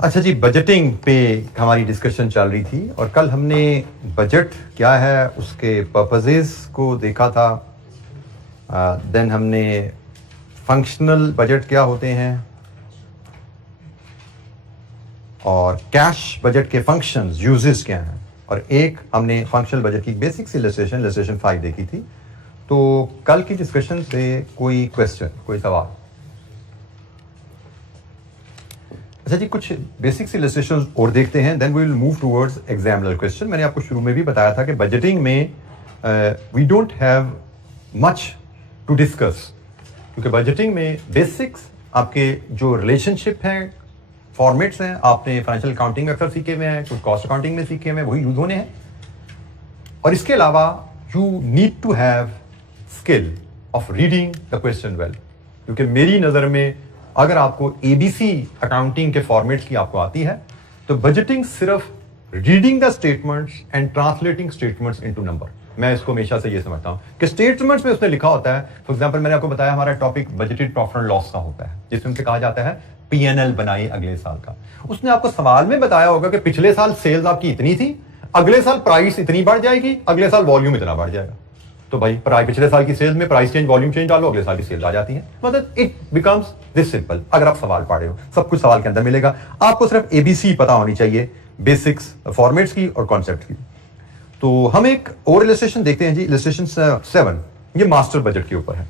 अच्छा जी, बजटिंग पे हमारी डिस्कशन चल रही थी और कल हमने बजट क्या है उसके पर्पसेस को देखा था। देन हमने फंक्शनल बजट क्या होते हैं और कैश बजट के फंक्शंस यूजेस क्या हैं, और एक हमने फंक्शनल बजट की बेसिक सी इलस्ट्रेशन 5 देखी थी। तो कल की डिस्कशन से कोई क्वेश्चन, कोई सवाल? अच्छा जी, कुछ बेसिक सी इलस्ट्रेशन और देखते हैं, then we will move towards examiner question. मैंने आपको शुरू में भी बताया था कि बजटिंग में we don't have much to discuss, क्योंकि बजटिंग में बेसिक्स आपके जो रिलेशनशिप हैं, फॉर्मेट्स हैं, आपने फाइनेंशियल अकाउंटिंग में अक्सर सीखे हुए हैं, कुछ कॉस्ट अकाउंटिंग में सीखे हुए हैं, वही यूज होने हैं। और इसके अलावा you need to have skill of reading the question well, क्योंकि मेरी नज़र में अगर आपको एबीसी अकाउंटिंग के फॉर्मेट्स की आपको आती है तो बजटिंग सिर्फ reading the statements and translating statements into number. मैं इसको हमेशा से ये समझता हूं कि स्टेटमेंट्स में उसने लिखा होता है, फॉर एग्जांपल मैंने आपको बताया हमारा topic budgeted profit and loss का होता है, जिसमें उनसे कहा जाता है पीएनएल बनाई अगले साल का। उसने आपको सवाल में बताया होगा कि पिछले साल सेल्स आपकी इतनी थी, अगले साल प्राइस इतनी बढ़ जाएगी, अगले साल वॉल्यूम इतना बढ़ जाएगा। तो भाई पिछले साल की सेल्स में प्राइस चेंज, वॉल्यूम चेंज डालो, अगले साल की सेल्स आ जाती है। मतलब इट बिकम्स दिस सिंपल। अगर आप सवाल पढ़ रहे हो, सब कुछ सवाल के अंदर मिलेगा। आपको सिर्फ एबीसी पता होनी चाहिए, बेसिक्स फॉर्मेट्स की और कॉन्सेप्ट की। तो हम एक और इलस्ट्रेशन देखते हैं जी, इलस्ट्रेशन 7। ये मास्टर बजट के ऊपर है।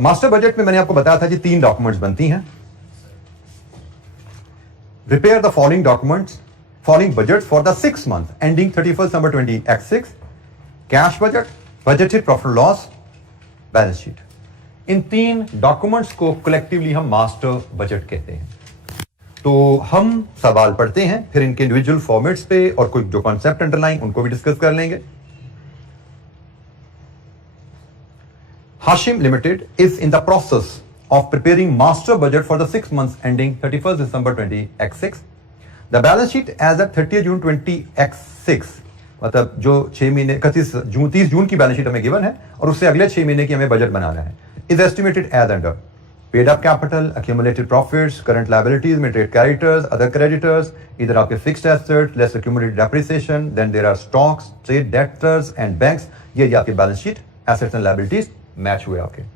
मास्टर बजट में मैंने आपको बताया था जी 3 डॉक्यूमेंट्स बनती हैं। Prepare the following documents, following budget for the 6 month ending 31 December 2026, cash budget, budgeted profit loss, balance sheet. In 3 documents को कलेक्टिवली हम मास्टर बजट कहते हैं। तो हम सवाल पढ़ते हैं, फिर इनके इंडिविजुअल फॉर्मेट्स पे और कुछ जो कॉन्सेप्ट अंडरलाइन उनको भी डिस्कस कर लेंगे। Hashim limited is in the process of preparing master budget for the 6 months ending 31st December 2026. The balance sheet as at 30th June 2026, मतलब जो 6 महीने 30 जून की बैलेंस शीट हमें गिवन है और उससे अगले 6 महीने की हमें बजट बनाना है, is estimated as under paid up capital, accumulated profits, current liabilities में trade creditors, other creditors, इधर आपके fixed assets, less accumulated depreciation, then there are stocks, trade debtors and banks। ये आपकी balance sheet, assets and liabilities match हुए आपके।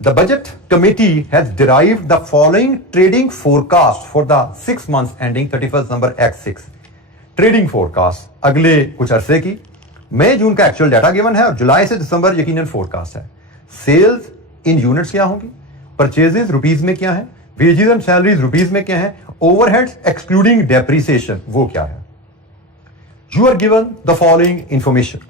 The budget committee has derived the following trading forecast for the 6 months ending 31st December X6। Trading forecast अगले कुछ अरसे की, मई जून का actual data given है और जुलाई से दिसंबर यकीनन फोरकास्ट है। सेल्स इन यूनिट्स क्या होंगी, परचेजेस रुपीज में क्या है, वेजेस एंड सैलरीज रुपीज में क्या है, ओवरहेड्स एक्सक्लूडिंग डेप्रिसिएशन वो क्या है। You are given the following information.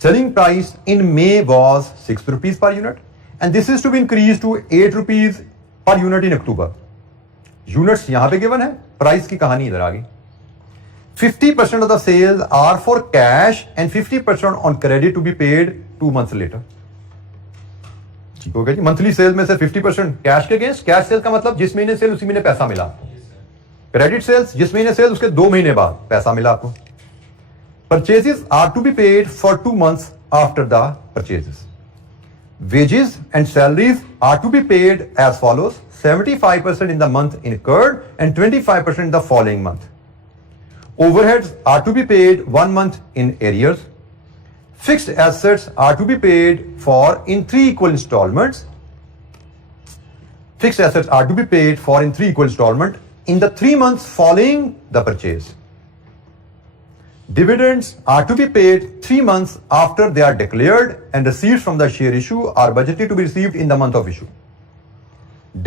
Selling price in May was 6 rupees per unit and this is to be increased to 8 rupees per unit in October। Units यहां पे given है, price की कहानी इधर आ गई। 50% of the sales are for cash and 50% on credit to be paid 2 months later। ठीक हो गया जी। मंथली सेल में से 50% कैश के अगेंस्ट, कैश सेल का मतलब जिस महीने सेल उसी महीने पैसा मिला आपको। क्रेडिट सेल्स जिस महीने सेल उसके 2 महीने बाद पैसा मिला आपको। Purchases are to be paid for 2 months after the purchases. Wages and salaries are to be paid as follows: 75% in the month incurred and 25% in the following month. Overheads are to be paid 1 month in arrears. Fixed assets are to be paid for in 3 equal installments. Fixed assets are to be paid for in 3 equal installments in the 3 months following the purchase. Dividends are to be paid 3 months after they are declared and receipts from the share issue are budgeted to be received in the month of issue.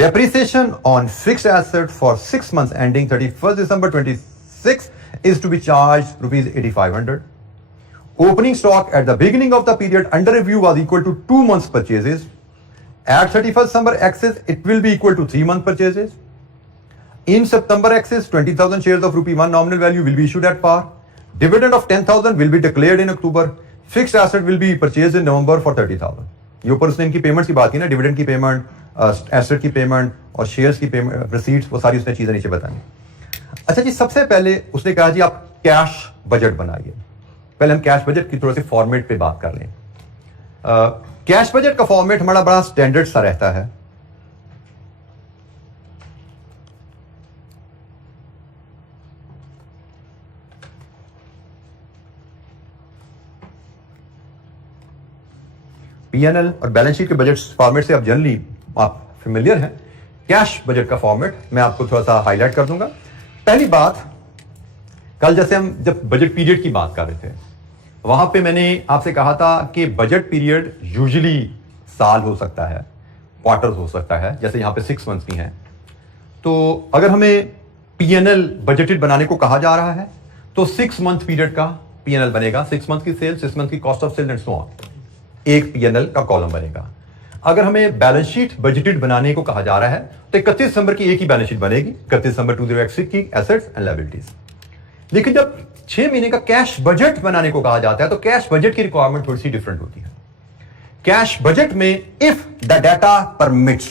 Depreciation on fixed assets for 6 months ending 31st December 26 is to be charged rupees 8,500. Opening stock at the beginning of the period under review was equal to 2 months purchases. At 31st December axis, it will be equal to 3 month purchases. In September axis, 20,000 shares of ₹1 nominal value will be issued at par. Dividend of 10,000 will be declared in October. Fixed asset will be purchased in November for 30,000। ये ऊपर उसने इनकी payments की बात की ना, dividend की payment, asset की पेमेंट और शेयर्स की पेमेंट, रिसीट्स, वो सारी उसने चीजें नीचे बताई। अच्छा जी, सबसे पहले उसने कहा जी आप कैश बजट बनाइए। पहले हम कैश बजट की थोड़ी सी फॉर्मेट पे बात कर लें। कैश बजट का फॉर्मेट हमारा बड़ा स्टैंडर्ड सा रहता है। पीएनएल और बैलेंस शीट के बजट फॉर्मेट से अब जनरली आप फेमिलियर हैं। कैश बजट का फॉर्मेट मैं आपको थोड़ा सा हाईलाइट कर दूंगा। पहली बात, कल जैसे हम जब बजट पीरियड की बात कर रहे थे, वहां पे मैंने आपसे कहा था कि बजट पीरियड यूजुअली साल हो सकता है, क्वार्टर्स हो सकता है, जैसे यहां पे 6 मंथ्स भी हैं। तो अगर हमें पीएनएल बजटेड बनाने को कहा जा रहा है तो 6 मंथ पीरियड का पीएनएल बनेगा, 6 मंथ की सेल, 6 मंथ की cost of sale and so on, एक पीएनएल का कॉलम बनेगा। अगर हमें बैलेंस शीट बजटेड बनाने को कहा जा रहा है तो 31 दिसंबर की एक ही बैलेंस शीट बनेगी, 31 दिसंबर 2021 की एसेट्स एंड लायबिलिटीज। लेकिन जब 6 महीने का कैश बजट बनाने को कहा जाता है तो कैश बजट की रिक्वायरमेंट थोड़ी सी डिफरेंट होती है। कैश बजट में if the data permits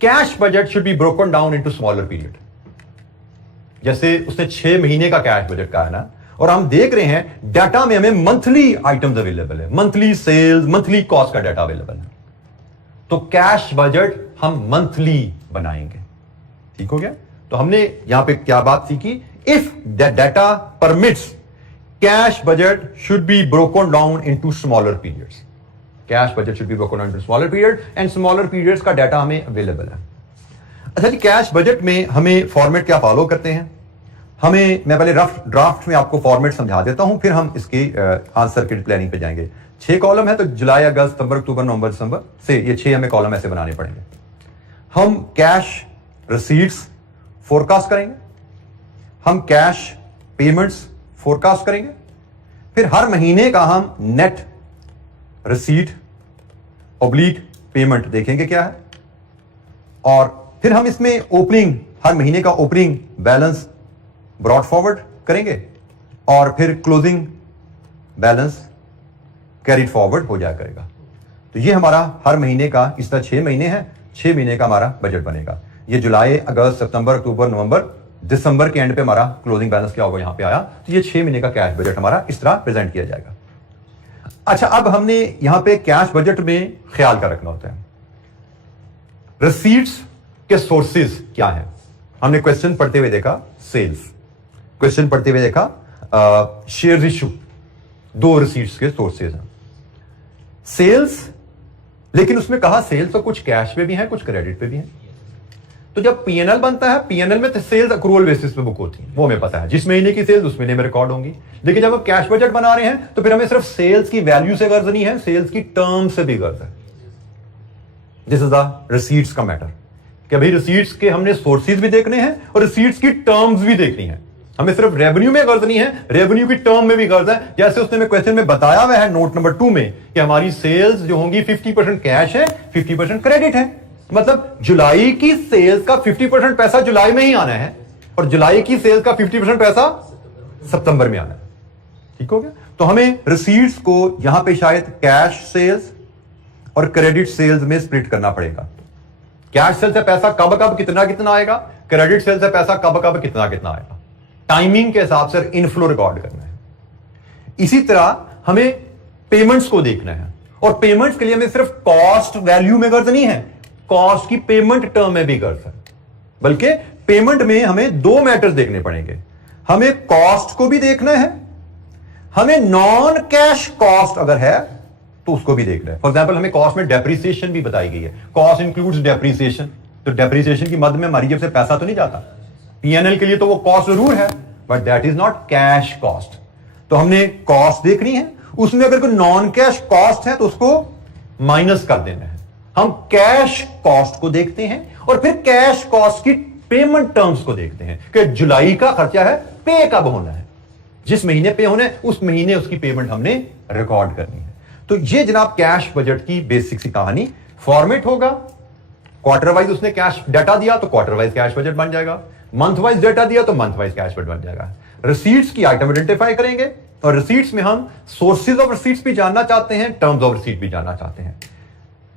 cash budget should be broken down into smaller period. जैसे उसने 6 महीने का कैश बजट कहा है ना, और हम देख रहे हैं डाटा में हमें मंथली आइटम्स अवेलेबल है, मंथली सेल्स, मंथली कॉस्ट का डाटा अवेलेबल है, तो कैश बजट हम मंथली बनाएंगे। ठीक हो गया? तो हमने यहां पे क्या बात सीखी? If the data permits cash budget should be broken down into smaller periods. Cash budget should be broken down into smaller period and smaller periods का डाटा हमें अवेलेबल है। अच्छा जी, कैश बजट में हमें फॉर्मेट क्या फॉलो करते हैं? मैं पहले रफ ड्राफ्ट में आपको फॉर्मेट समझा देता हूं, फिर हम इसकी आंसर की प्लानिंग पे जाएंगे। 6 कॉलम है, तो जुलाई, अगस्त, सितंबर, अक्टूबर, नवंबर, दिसंबर से ये 6 हमें कॉलम ऐसे बनाने पड़ेंगे। हम कैश रिसीट्स फोरकास्ट करेंगे, हम कैश पेमेंट्स फोरकास्ट करेंगे, फिर हर महीने का हम नेट रिसीट ऑब्लिक पेमेंट देखेंगे क्या है, और फिर हम इसमें ओपनिंग, हर महीने का ओपनिंग बैलेंस ब्रॉड फॉरवर्ड करेंगे, और फिर क्लोजिंग बैलेंस कैरिड फॉरवर्ड हो जाया करेगा। तो ये हमारा हर महीने का, इस तरह 6 महीने हैं, 6 महीने का हमारा बजट बनेगा। ये जुलाई, अगस्त, सितंबर, अक्टूबर, नवंबर, दिसंबर के एंड पे हमारा क्लोजिंग बैलेंस क्या होगा, यहां पे आया, तो ये 6 महीने का कैश बजट हमारा इस तरह प्रेजेंट किया जाएगा। अच्छा, अब हमने यहां पे कैश बजट में ख्याल क्या रखना होता है? रिसीट्स के सोर्सेज क्या है? हमने क्वेश्चन पढ़ते हुए देखा सेल्स, क्वेश्चन पढ़ते हुए देखा शेयर इशू, 2 रिसीट्स के सोर्सेज हैं सेल्स, लेकिन उसमें कहा सेल्स तो कुछ कैश पे भी है, कुछ क्रेडिट पे भी है। तो जब पीएनएल बनता है, पीएनएल में तो सेल्स अक्रूवल बेसिस पे बुक होती है, वो हमें पता है, जिस महीने की सेल्स उस महीने में रिकॉर्ड होंगी। लेकिन जब हम कैश बजट बना रहे हैं तो फिर हमें सिर्फ सेल्स की वैल्यू से गर्ज नहीं है, सेल्स की टर्म से भी गर्ज है। दिस इज द रिसीट्स का मैटर, कि भाई रिसीट्स के हमने सोर्सेज भी देखने हैं और रिसीट्स की टर्म्स भी देखनी है। हमें सिर्फ रेवेन्यू में गर्ज नहीं है, रेवेन्यू की टर्म में भी गर्ज है। जैसे उसने में क्वेश्चन में बताया हुआ है नोट नंबर 2 में कि हमारी सेल्स जो होंगी 50% कैश है, 50% क्रेडिट है। मतलब जुलाई की सेल्स का 50% पैसा जुलाई में ही आना है, और जुलाई की सेल्स का 50% पैसा सितंबर में आना है। ठीक हो गया? तो हमें रिसीट्स को यहां पे शायद कैश सेल्स और क्रेडिट सेल्स में स्प्लिट करना पड़ेगा। कैश सेल से पैसा कब कब कितना कितना आएगा, क्रेडिट सेल से पैसा कब कब कितना कितना आएगा, टाइमिंग के हिसाब से इनफ्लो रिकॉर्ड करना है। इसी तरह हमें पेमेंट्स को देखना है, और पेमेंट्स के लिए हमें सिर्फ कॉस्ट वैल्यू में गर्ज नहीं है, कॉस्ट की पेमेंट टर्म में भी गर्ज है। बल्कि पेमेंट में हमें 2 मैटर्स देखने पड़ेंगे, हमें कॉस्ट को भी देखना है, हमें नॉन कैश कॉस्ट अगर है तो उसको भी देखना है। फॉर एग्जाम्पल हमें कॉस्ट में डेप्रिसिएशन भी बताई गई है, कॉस्ट इंक्लूड्स डेप्रिसिएशन, तो डेप्रिसिएशन की मद में हमारी जेब से पैसा तो नहीं जाता। पीएनएल के लिए तो वो कॉस्ट जरूर है, but that is not cash cost. तो हमने कॉस्ट देखनी है, उसमें अगर कोई नॉन कैश कॉस्ट है तो उसको माइनस कर देना है। हम कैश कॉस्ट को देखते हैं और फिर कैश कॉस्ट की पेमेंट टर्म्स को देखते हैं कि जुलाई का खर्चा है, पे कब होना है, जिस महीने पे होना है उस महीने उसकी पेमेंट हमने रिकॉर्ड करनी है। तो ये जनाब कैश बजट की बेसिक सी कहानी। फॉर्मेट होगा, क्वार्टर वाइज उसने कैश डाटा दिया तो क्वार्टर वाइज कैश बजट बन जाएगा, मंथ वाइज डाटा दिया तो मंथ वाइज कैश बजट बन जाएगा। रिसीट्स की आइटम आइडेंटिफाई करेंगे, और रिसीट्स में हम सोर्सेज ऑफ रिसीट्स भी जानना चाहते हैं, टर्म्स ऑफ रिसीट भी जानना चाहते हैं।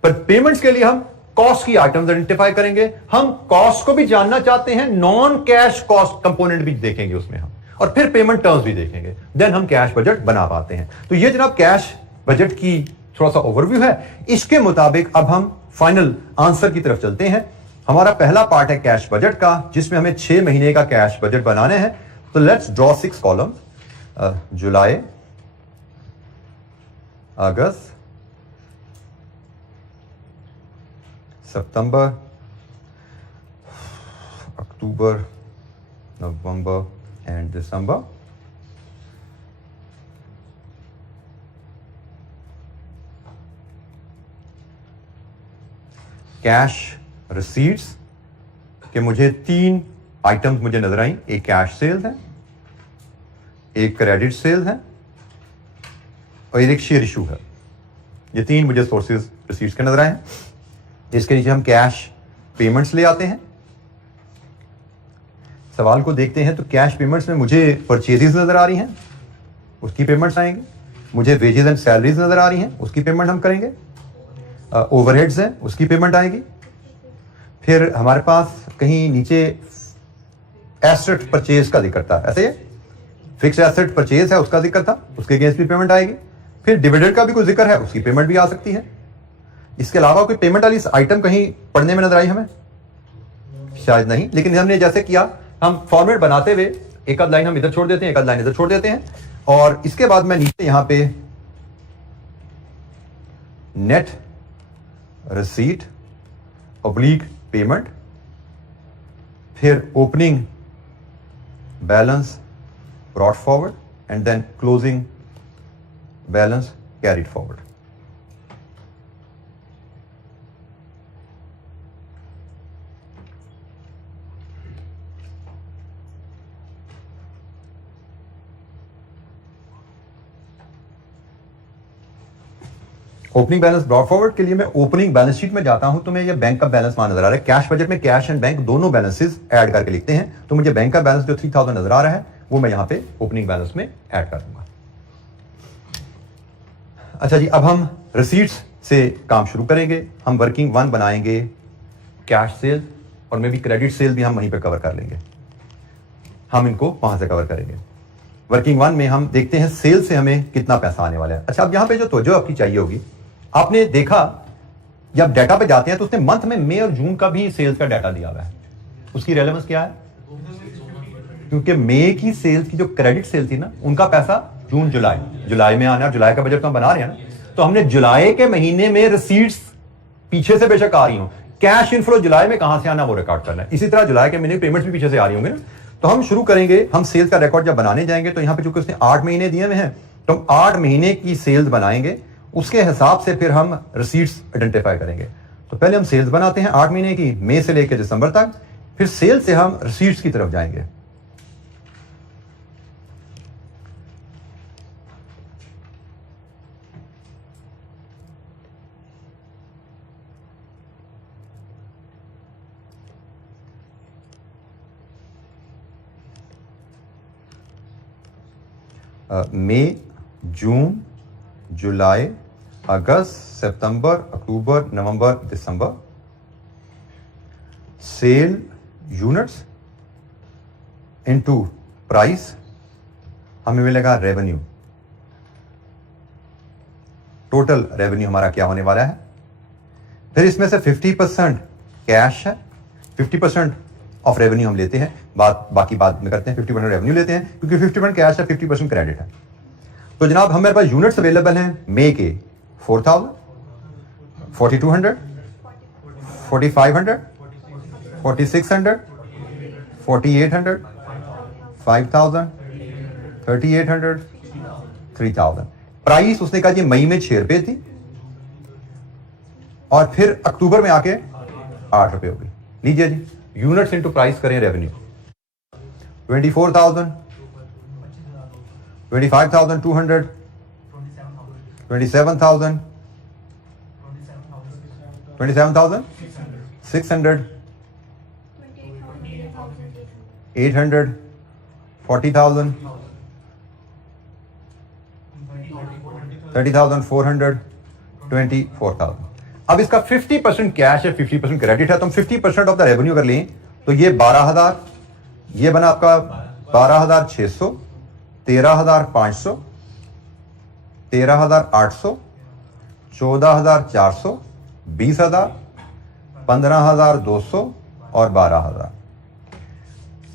पर पेमेंट्स के लिए हम कॉस्ट की आइटम्स आइडेंटिफाई करेंगे, हम कॉस्ट को भी जानना चाहते हैं, नॉन कैश कॉस्ट कंपोनेंट भी देखेंगे उसमें हम, और फिर पेमेंट टर्म्स भी देखेंगे, देन हम कैश बजट बना पाते हैं। तो ये जनाब कैश बजट की थोड़ा सा ओवरव्यू है। इसके मुताबिक अब हम फाइनल आंसर की तरफ चलते हैं। हमारा पहला पार्ट है कैश बजट का, जिसमें हमें 6 महीने का कैश बजट बनाने हैं। तो let's draw 6 column, July, August, September, October, November and December. Cash receipts के मुझे 3 आइटम्स मुझे नजर आई। एक कैश सेल्स है, एक क्रेडिट सेल्स है और एक शेयर इशू है। ये 3 मुझे सोर्सेज रिसीट्स के नजर आए हैं। इसके नीचे हम कैश पेमेंट्स ले आते हैं। सवाल को देखते हैं तो कैश पेमेंट्स में मुझे परचेजेस नजर आ रही हैं, उसकी पेमेंट्स आएंगी। मुझे वेजेस एंड सैलरीज नजर आ रही हैं, उसकी पेमेंट हम करेंगे। ओवरहेड्स हैं, उसकी पेमेंट आएगी। फिर हमारे पास कहीं नीचे एसेट परचेज का जिक्र था, ऐसे फिक्स एसेट परचेज है, उसका जिक्र था, उसके अगेंस्ट भी पेमेंट आएगी। फिर डिविडेंड का भी कोई जिक्र है, उसकी पेमेंट भी आ सकती है। इसके अलावा कोई पेमेंट वाली आइटम कहीं पढ़ने में नजर आई हमें? शायद नहीं। लेकिन हमने जैसे किया, हम फॉर्मेट बनाते हुए एक आध लाइन हम इधर छोड़ देते हैं, एक आध लाइन इधर छोड़ देते हैं, और इसके बाद मैं नीचे यहां पे नेट रिसीट ऑब्लिक पेमेंट, फिर opening balance brought forward and then closing balance carried forward. Opening balance brought forward के लिए मैं ओपनिंग बैलेंस शीट में जाता हूं तो मैं ये बैंक का बैलेंस वहां नजर आ रहा है। कैश बजट में कैश एंड बैंक दोनों बैलेंसेस ऐड करके लिखते हैं, तो मुझे बैंक का बैलेंस जो 3000 नजर आ रहा है वो मैं यहां पे ओपनिंग बैलेंस में ऐड कर दूंगा। अच्छा जी, अब हम रिसीट्स से काम शुरू करेंगे। हम वर्किंग 1 बनाएंगे कैश सेल, और मे भी क्रेडिट सेल भी हम वहीं पे कवर कर लेंगे। हम इनको वहां से कवर करेंगे। वर्किंग 1 में हम देखते हैं सेल से हमें कितना पैसा आने वाला है। अच्छा, अब यहां पे जो तवज्जो आपकी चाहिए होगी, आपने देखा जब डाटा पे जाते हैं तो उसने मंथ में मई और जून का भी सेल्स का डाटा दिया हुआ है। उसकी रेलेवेंस क्या है? क्योंकि मई की सेल्स की जो क्रेडिट सेल थी ना, उनका पैसा जून जुलाई में आना, जुलाई का बजट तो हम बना रहे हैं ना, तो हमने जुलाई के महीने में रिसीट्स पीछे से बेशक आ रही हो, कैश इनफ्लो जुलाई में कहां से आना वो रिकॉर्ड करना है। इसी तरह जुलाई के महीने पेमेंट्स भी पीछे से आ रही होंगे ना, तो हम शुरू करेंगे। हम सेल्स का रिकॉर्ड जब बनाने जाएंगे तो यहां पे चूंकि उसने 8 महीने दिए हुए हैं, तो हम 8 महीने की सेल्स बनाएंगे, उसके हिसाब से फिर हम रिसीट्स आइडेंटिफाई करेंगे। तो पहले हम सेल्स बनाते हैं 8 महीने की, मई से लेकर दिसंबर तक, फिर सेल्स से हम रिसीट्स की तरफ जाएंगे। मई, जून, जुलाई, अगस्त, सितंबर, अक्टूबर, नवंबर, दिसंबर। सेल यूनिट्स इनटू प्राइस, हमें मिलेगा रेवेन्यू। टोटल रेवेन्यू हमारा क्या होने वाला है? फिर इसमें से 50% कैश है, 50% ऑफ रेवेन्यू हम लेते हैं, बाकी बात में करते हैं। 50% रेवेन्यू लेते हैं क्योंकि 50% कैश है, 50% क्रेडिट है। तो जनाब हमारे पास यूनिट्स अवेलेबल हैं मई के 4000, 4200, 4500, 4600, 4800, 5000, 3800, 3000। प्राइस उसने कहा जी मई में 6 रुपए थी और फिर अक्टूबर में आके 8 रुपए हो गई। लीजिए जी, यूनिट्स इनटू प्राइस करें रेवेन्यू। 24,000, 25,200, 27,000, 27,600, 800, 40,000, 30,400, 24,000। अब इसका 50% कैश है, 50% क्रेडिट है, तो हम 50% ऑफ द रेवेन्यू कर लें तो ये 12,000, ये बना आपका 12,600, 13,500, 13,800, 14,400, 20,000, 15,200 और 12,000।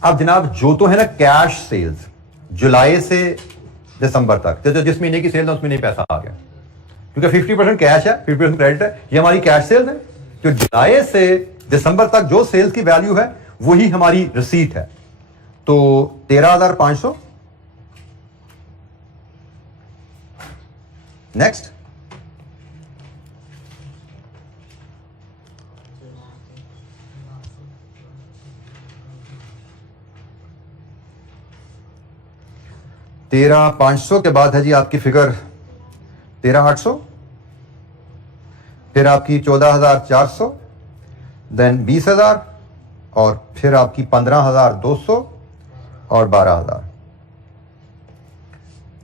अब जनाब जो तो है ना कैश सेल्स जुलाई से दिसंबर तक, तो जिस महीने की सेल है उस महीने पैसा आ गया। क्योंकि 50% कैश है, 50% क्रेडिट है, ये हमारी कैश सेल्स है। जो जुलाई से दिसंबर तक जो सेल्स की वैल्यू है वही हमारी रिसीट है। तो 13,500। नेक्स्ट, $13,500 के बाद है जी आपकी फिगर 13,800, फिर आपकी 14,400, देन 20,000, और फिर आपकी 15,200 और 12,000।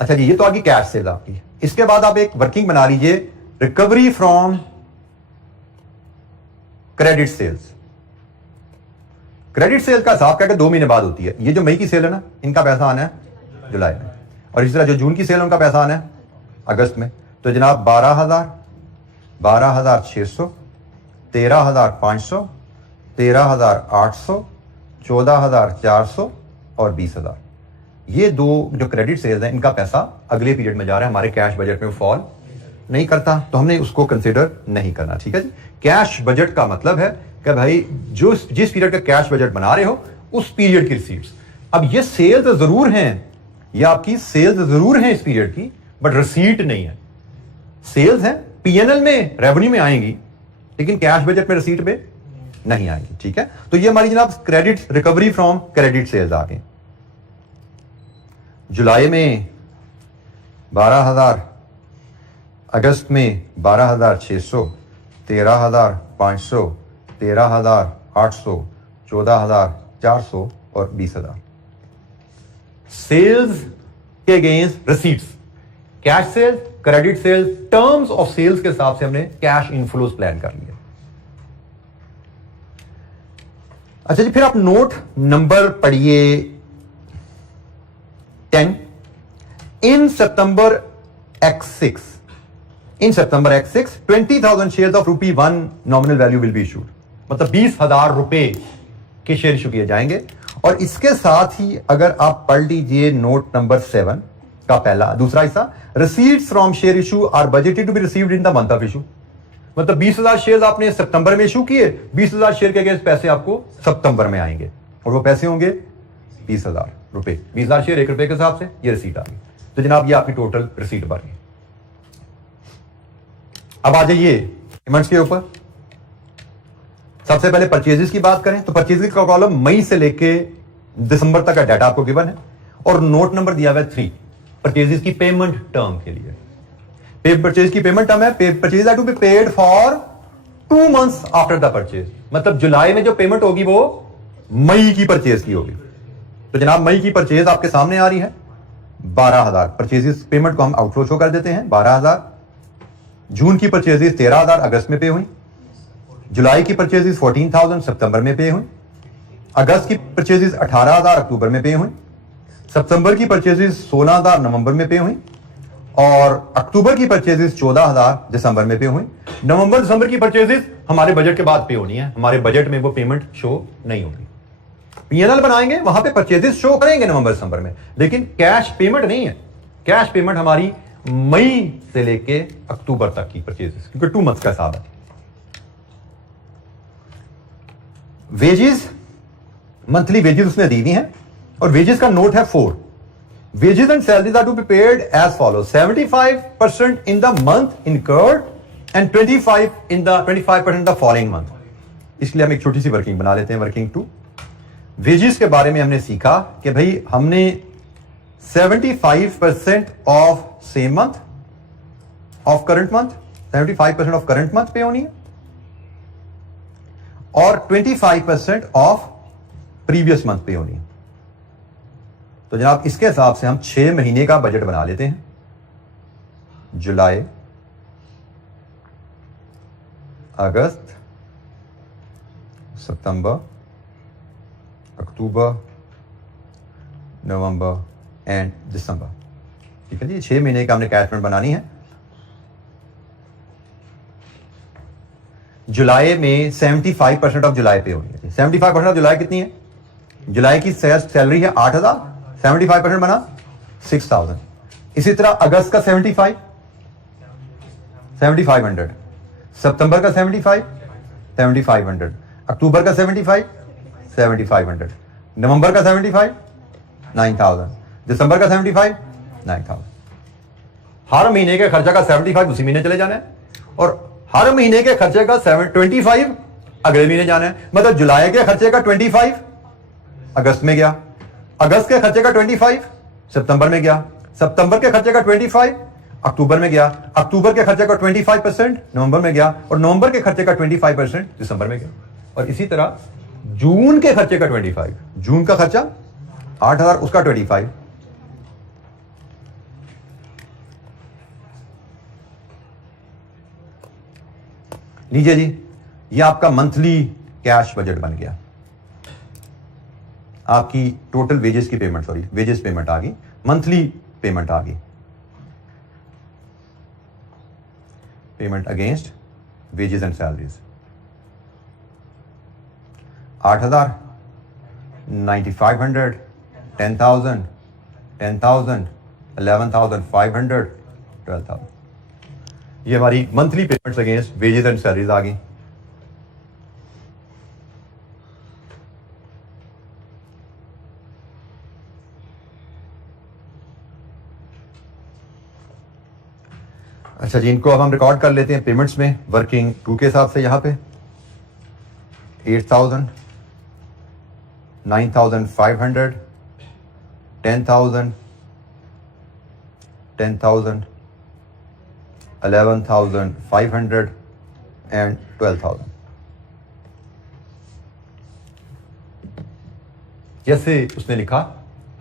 अच्छा जी, ये तो आपकी कैश सेल आपकी। इसके बाद आप एक वर्किंग बना लीजिए, recovery from credit sales. Credit sale का हिसाब क्या 2 महीने बाद होती है। ये जो मई की सेल है ना, इनका पैसा आना है जुलाई में, और इसी तरह जो जून की सेल है उनका पैसा आना है अगस्त में। तो जनाब 12,000, 12,600, 13,500, 13,800, 14,400 और 20,000। ये दो जो क्रेडिट सेल्स हैं इनका पैसा अगले पीरियड में जा रहा है, हमारे कैश बजट में फॉल नहीं करता, तो हमने उसको कंसिडर नहीं करना। ठीक है जी। कैश बजट का मतलब है कि भाई जिस पीरियड का कैश बजट बना रहे हो उस पीरियड की रिसीट्स। अब ये सेल्स जरूर हैं, ये आपकी सेल्स जरूर हैं इस पीरियड की, बट रिसीट नहीं है। सेल्स हैं, पीएनएल में रेवेन्यू में आएंगी, लेकिन कैश बजट में रिसीट में नहीं आएगी। ठीक है, तो ये हमारी जनाब credit recovery from credit sales आ गए। जुलाई में 12,000, अगस्त में 12,600, 13,500, 13,800, 14,400 और 20,000। सेल्स के against receipts, cash sales, credit sales, terms of sales के हिसाब से हमने कैश इनफ्लोज प्लान कर लिया। अच्छा जी, फिर आप नोट नंबर पढ़िए 10। इन सितंबर X6, in September X6 20,000 share of ₹1 nominal value will be issued. मतलब 20,000 रुपए के शेयर इशू किए जाएंगे। और इसके साथ ही अगर आप पढ़ लीजिए नोट नंबर 7 का दूसरा हिस्सा, receipts from share issue are budgeted to be received in the month of issue. मतलब 20,000 शेयर आपने सितंबर में इशू किए, 20,000 शेयर के अगेंस्ट पैसे आपको सितंबर में आएंगे, और वो पैसे होंगे 20,000 रुपए। 20,000 शेयर ₹1 के हिसाब से ये रिसीट आ गई। तो जनाब ये आपकी टोटल रिसीट बन गई। अब आ जाइए पेमेंट्स के ऊपर। सबसे पहले परचेजेस की बात करें तो परचेजेस का कॉलम मई से लेके दिसंबर तक का डाटा आपको गिवन है, और नोट नंबर दिया हुआ है 3 परचेजेस की पेमेंट टर्म के लिए। परचेज की पेमेंट टर्म है purchase are to be paid for 2 months after the purchase. मतलब जुलाई में जो पेमेंट होगी वो मई की परचेज की होगी। तो जनाब मई की परचेज आपके सामने आ रही है 12,000। परचेजेस पेमेंट को हम आउटफ्लो शो कर देते हैं 12,000। जून की परचेजेस 13,000 अगस्त में पे हुई। जुलाई की परचेजेस 14,000 सितंबर में पे हुई। अगस्त की परचेजेस 18,000 अक्टूबर में पे हुई। सितंबर की परचेजेस 16,000 नवंबर में पे हुई, और अक्टूबर की परचेजेस 14,000 दिसंबर में पे हुई। नवंबर दिसंबर की परचेजेस हमारे बजट के बाद पे होनी है, हमारे बजट में वो पेमेंट शो नहीं होगी। पीएनएल बनाएंगे वहां पे परचेजेस शो करेंगे नवंबर दिसंबर में, लेकिन कैश पेमेंट नहीं है। कैश पेमेंट हमारी मई से लेके अक्टूबर तक की परचेजेस, क्योंकि 2 मंथ्स का हिसाब है। वेजेस, मंथली वेजेस उसने दी हुई हैं, और वेजेस का नोट है 4। Wages and salaries are to be paid as follow: 75% in the month incurred and 25% the following month. इसलिए हम एक छोटी सी वर्किंग बना लेते हैं, वर्किंग 2। वेजेस के बारे में हमने सीखा कि भाई हमने 75% of same month of current month, 75% of current month पे होनी है, और 25% ऑफ प्रीवियस मंथ पे होनी है। तो जनाब इसके हिसाब से हम 6 महीने का बजट बना लेते हैं। जुलाई, अगस्त, सितंबर, अक्टूबर, नवंबर एंड दिसंबर। ठीक है जी, 6 महीने का हमने कैश फ्लो बनानी है। जुलाई में 75% ऑफ जुलाई पे होनी है। 75% ऑफ जुलाई कितनी है? जुलाई की सैलरी है 8,000, 75% बना 6,000। इसी तरह अगस्त का 75, 7500, सितंबर का 75, 7500, अक्टूबर का 75, 7500, नवंबर का 75, 9000, दिसंबर का 75, 9000। हर महीने के खर्चा का 75 उसी महीने चले जाना है और हर महीने के खर्चे का 25 अगले महीने जाना है। मतलब जुलाई के खर्चे का 25 अगस्त में गया, अगस्त के खर्चे का 25 सितंबर में गया, सितंबर के खर्चे का 25 अक्टूबर में गया, अक्टूबर के खर्चे का 25% नवंबर में गया और नवंबर के खर्चे का 25% दिसंबर में गया। और इसी तरह जून के खर्चे का 25, जून का खर्चा 8000 उसका 25। लीजिए जी, ये आपका मंथली कैश बजट बन गया। आपकी टोटल वेजेस की पेमेंट, सॉरी वेजेस पेमेंट आ गई, मंथली पेमेंट आ गई, payment against wages and salaries 8000, 9500, 10,000, 10,000, 11,500, 12,000। ये हमारी monthly payments against wages and salaries आ गई। अच्छा जी, इनको अब हम रिकॉर्ड कर लेते हैं पेमेंट्स में वर्किंग 2 के हिसाब से। यहां पे 8,000, 9,500, 10,000, 10,000, 11,500 एंड 12,000। जैसे उसने लिखा,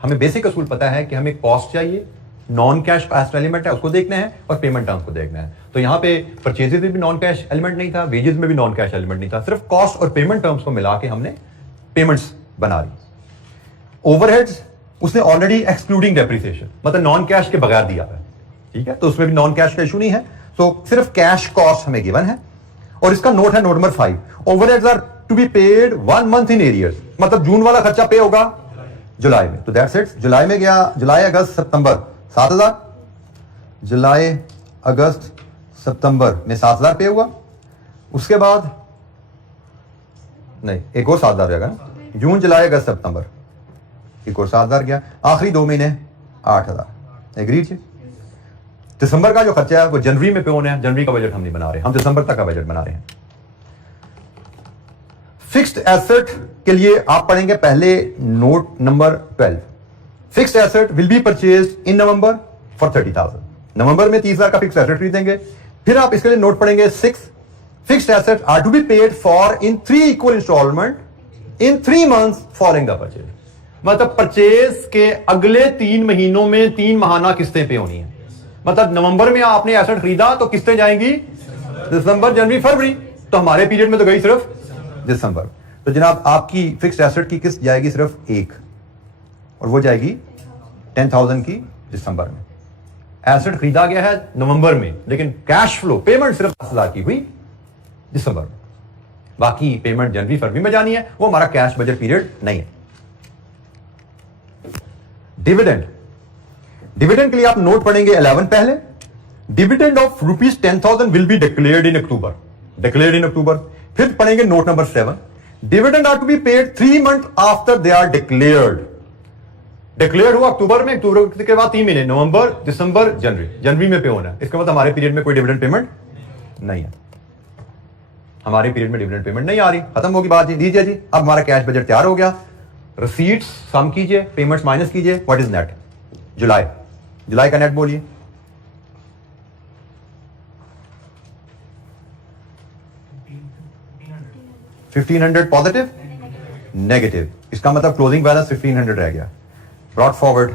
हमें बेसिक असूल पता है कि हमें कॉस्ट चाहिए, नॉन कैश कॉस्ट एलिमेंट है उसको देखना है और पेमेंट टर्म्स को देखना है। तो यहां पे परचेजेस में भी नॉन कैश एलिमेंट नहीं था, वेजेस में भी नॉन कैश एलिमेंट नहीं था, सिर्फ कॉस्ट और पेमेंट टर्म्स को मिला के हमने पेमेंट्स बना ली। ओवरहेड्स उसने ऑलरेडी एक्सक्लूडिंग डेप्रिसिएशन, मतलब नॉन कैश के बगैर दिया है, ठीक है, तो उसमें भी नॉन कैश का इशू नहीं है। तो सिर्फ कैश कॉस्ट हमें गिवन है और इसका नोट है, note number 5, overheads are to be paid 1 month in arrears, मतलब जून वाला खर्चा पे होगा जुलाई में। तो दैट्स इट, जुलाई में गया, जुलाई अगस्त सितंबर 7,000, जुलाई अगस्त सितंबर में 7,000 पे हुआ। उसके बाद नहीं, एक और 7,000 रहेगा ना, जून जुलाई अगस्त सितंबर एक और 7,000 गया, आखिरी 2 महीने 8,000। एग्रीड जी। दिसंबर का जो खर्चा है वो जनवरी में पे होना है, जनवरी का बजट हम नहीं बना रहे, हम दिसंबर तक का बजट बना रहे हैं। फिक्स्ड एसेट के लिए आप पढ़ेंगे पहले note number 12, fixed asset will be purchase in November for 30,000। नवंबर में 30,000 का फिक्स्ड एसेट खरीदेंगे। फिर आप इसके लिए नोट पढ़ेंगे 6, fixed asset are to be paid for in 3 equal installment in 3 months following the purchase, मतलब परचेज के अगले 3 महीनों में 3 माहाना किस्तें पे होनी है। मतलब नवंबर में आपने एसेट खरीदा तो किस्तें जाएंगी दिसंबर, जनवरी, फरवरी, तो हमारे पीरियड में तो गई सिर्फ दिसंबर। तो जनाब आपकी फिक्स्ड एसेट की किस्त जाएगी सिर्फ एक, और वो जाएगी 10,000 की दिसंबर में। एसेट खरीदा गया है नवंबर में, लेकिन कैश फ्लो पेमेंट सिर्फ 10,000 की हुई दिसंबर में, बाकी पेमेंट जनवरी फरवरी में जानी है, वो हमारा कैश बजट पीरियड नहीं है। डिविडेंड, डिविडेंड के लिए आप नोट पढ़ेंगे 11 पहले, dividend of ₹10,000 will be declared in October, declared in October. फिर पढ़ेंगे note number 7, dividend are to be paid 3 month after they are declared. Declared हुआ अक्टूबर में, अक्टूबर के बाद 3 महीने नवंबर, दिसंबर, जनवरी, जनवरी में पे होना है। इसका मतलब हमारे पीरियड में कोई डिविडेंड पेमेंट नहीं है, हमारे पीरियड में डिविडेंड पेमेंट नहीं आ रही, खत्म होगी बात जी। दीजिए जी, अब हमारा कैश बजट तैयार हो गया। रिसीट्स सम कीजिए, पेमेंट्स माइनस कीजिए, व्हाट इज नेट? जुलाई, जुलाई का नेट बोलिए। $1,500 पॉजिटिव, नेगेटिव, इसका मतलब क्लोजिंग बैलेंस 1,500 रह गया, ब्रॉट फॉरवर्ड